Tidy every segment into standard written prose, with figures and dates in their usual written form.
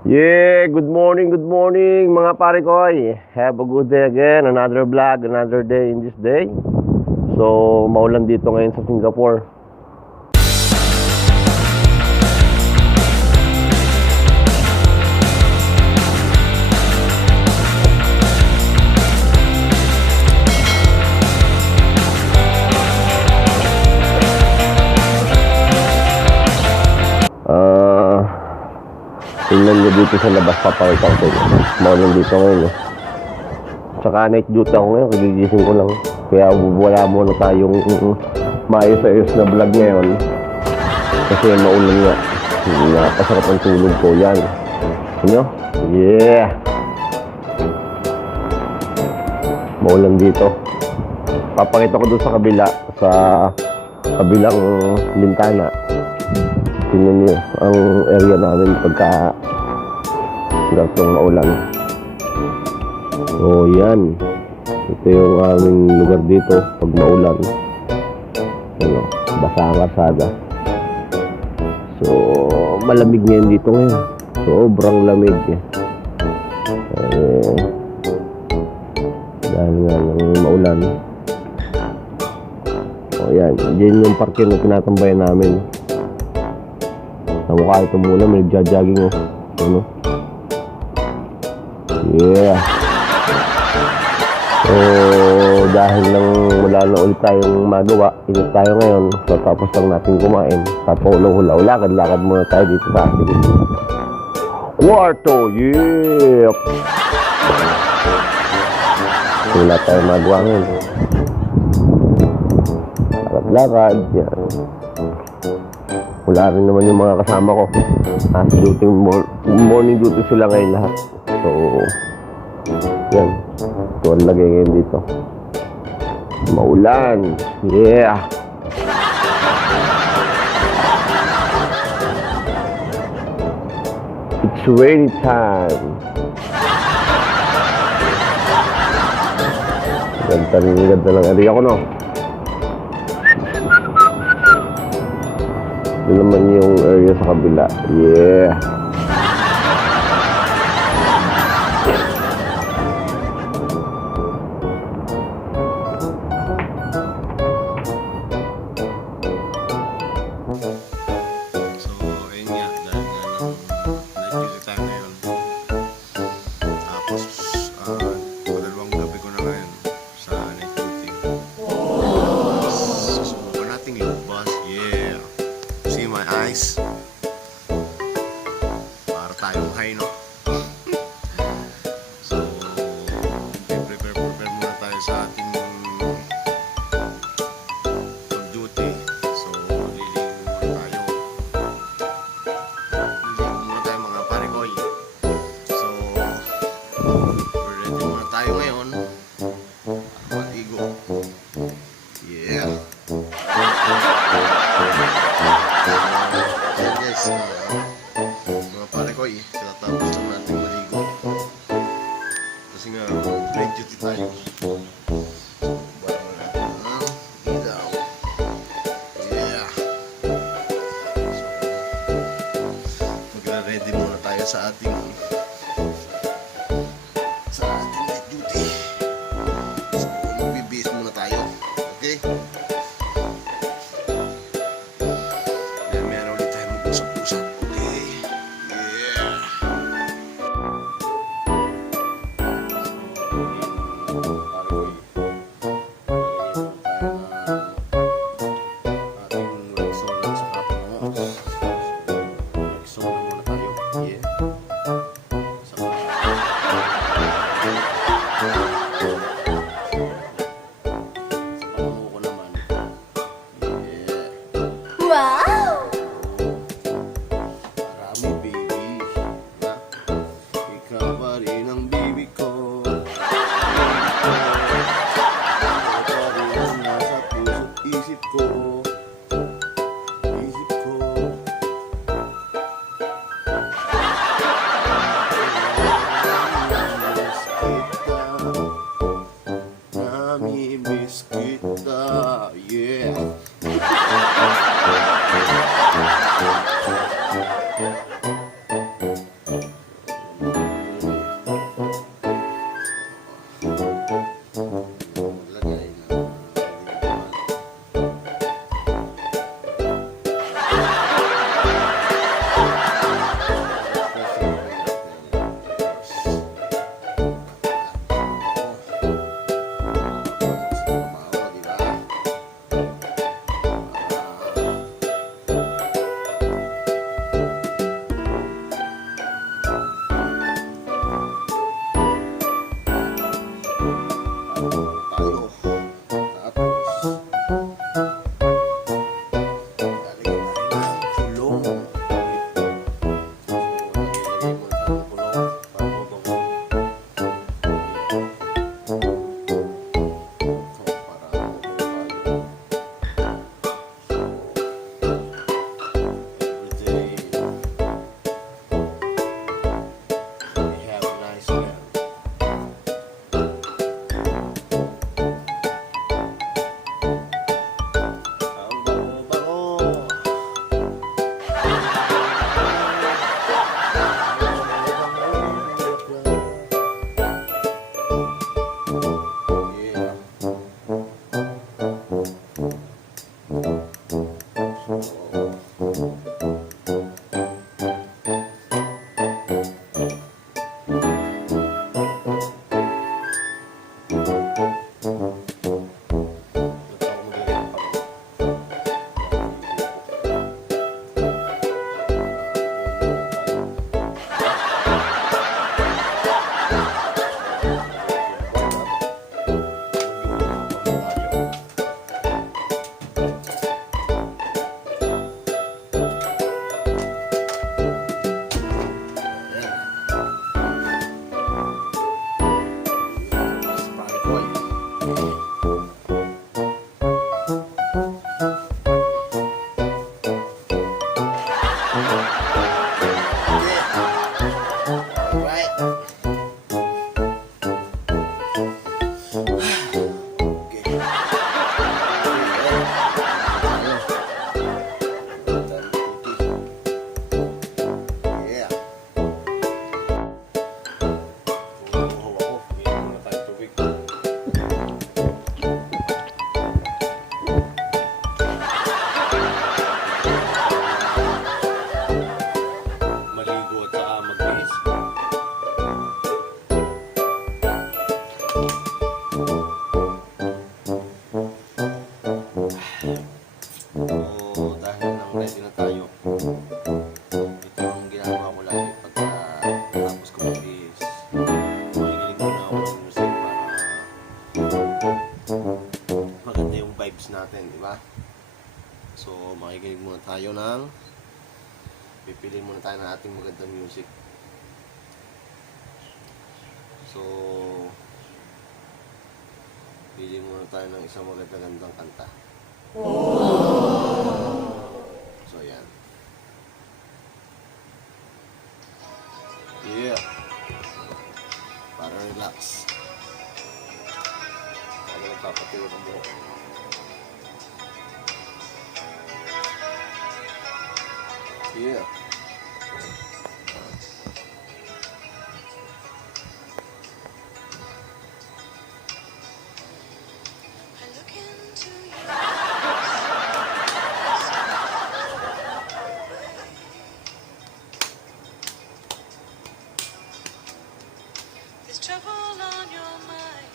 Yeah, good morning mga parekoy. Have a good day again, another vlog, another day in this day. So, maulan dito ngayon sa Singapore. Tingnan nyo dito sa labas, papakita ko sa inyo. Maulan dito ngayon. Tsaka night duty ako ngayon, kagigising ko lang. Kaya wala muna tayong maayos-ayos na vlog ngayon. Kasi maulan nga. Napasarap ang tulog ko. Yan. Ano? Yeah! Maulan dito. Papakita ko doon sa kabila. Sa kabilang bintana. Tingnan nyo ang area namin pagka ganitong maulan. So yan, ito yung aming lugar dito pag maulan. Ano, basa ang karsada. So malamig ngayon dito ngayon. Sobrang lamig dahil nga ng maulan. So yan, dyan yung parke na tinatambayan namin. Mukha ito muna, may nagja-jogging ano? Yeah. So dahil lang wala na ulit tayong magawa, init tayo ngayon. So tapos lang natin kumain. Tapos hula-hula, lakad-lakad muna tayo dito sa atin. Kwarto, yeah. Wala tayong magawa ngayon. Lakad-lakad, yan. Wala rin naman yung mga kasama ko. Duty, morning duty sila ngayon lahat. So, yan. Ito ang lagay ngayon dito. Maulan. Yeah! It's rainy time. Ganda lang area ko, no? Ito naman yung area sa kabila. Yeah. So, ayun nga. Dahil nga nag-duty tayo ngayon. Tapos, dalawang gabi ko na ngayon sa night duty. Susubukan natin lumabas. Yeah. See my eyes? Para tayong high, no? So, prepare muna tayo sa ating pag-duty. So, liligo muna tayo mga parekoy. So, ready muna tayo ngayon para maligo. Yeah. Ayan guys, mga parekoy, tatapos lang natin maligo kasi nga night duty tayo. So bago natin ang ilaw. Yeah. So magre-ready muna tayo sa ating night duty. So magbibihis muna tayo. Okay? So, makikinig muna tayo ng pipili muna tayo ng ating magandang music. So, pili muna tayo ng isang magandang kanta. So, yan. Yeah. Para relax. Para nagpapatulog ang buhok. Yeah. Trouble on your mind.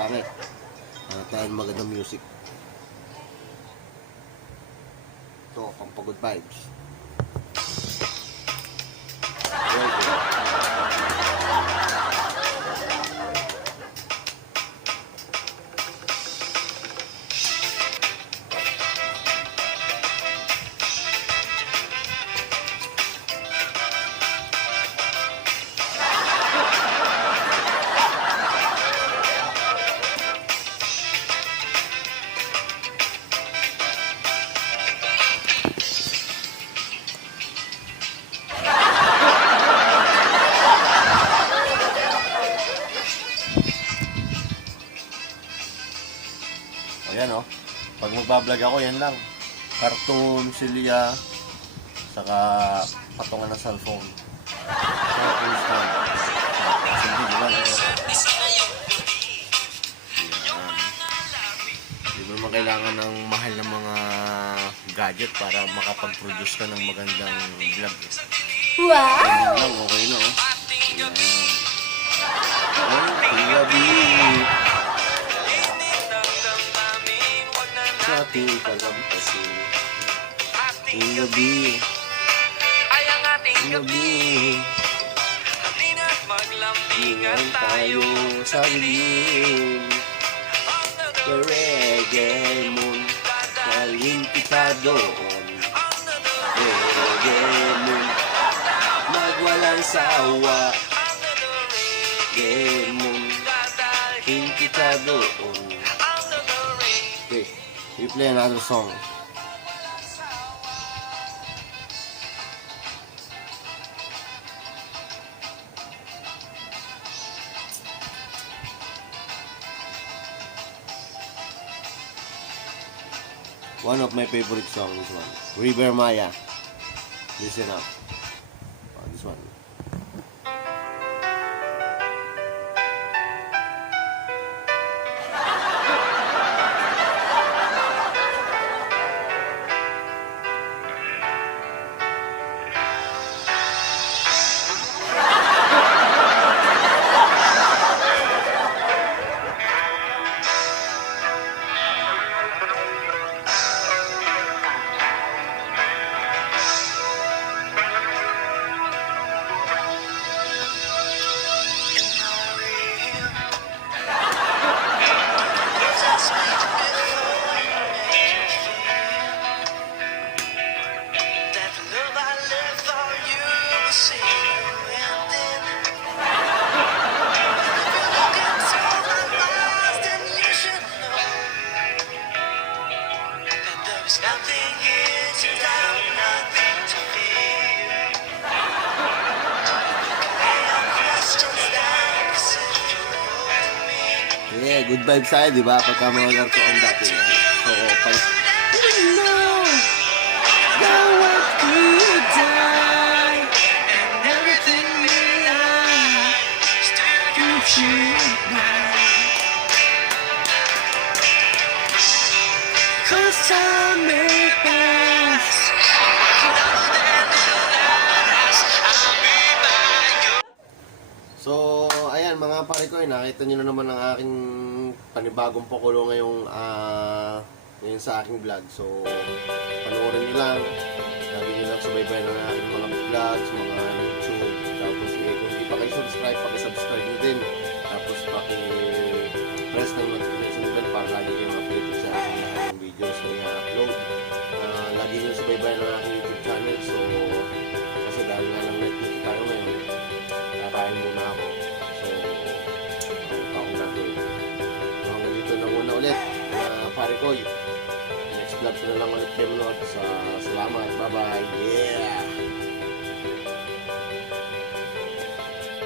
Pangit. Hanap tayo ng magandang music. Ito, pampagod vibes. Ayan o. Pag magbablog ako, yan lang. Cartoon, silya, saka patungan ng cellphone. Cellphone stand. Hindi naman. Hindi mo naman kailangan ng mahal na mga gadget para makapag-produce ka ng magandang vlog. Wow! Ganyan lang, okay na o. Ayan. Ang gabi. Sa ating palampasin. Ang gabi. Ang gabi. Ingat tayo sa lilim. Reggae moon. Dalhin kita doon. Reggae moon. Magwalang sawa. Reggae moon. Dalhin kita doon. Okay. We play another song. One of my favorite songs, this one. River Maya. Listen up. Oh, this one. Nothing here to doubt, nothing to fear. Lay your questions down, listen to me. Yeah, good vibes tayo, di ba? Pagka mga larto ang dati. So, pag... Time may pass. So, ayan mga parekoy, nakita nyo na naman ang aking panibagong pakulo ngayong ngayon sa aking vlog. So, panoorin nyo lang. Lagi nyo lang subaybayan ng aking mga vlogs, mga YouTube. Tapos, kung hindi pa kayo subscribe, paki-subscribe nyo din. Tapos, paki-press ng notification bell parekoy. Next vlog ko na lang ulit kayo manood. Salamat. Bye-bye. Yeah!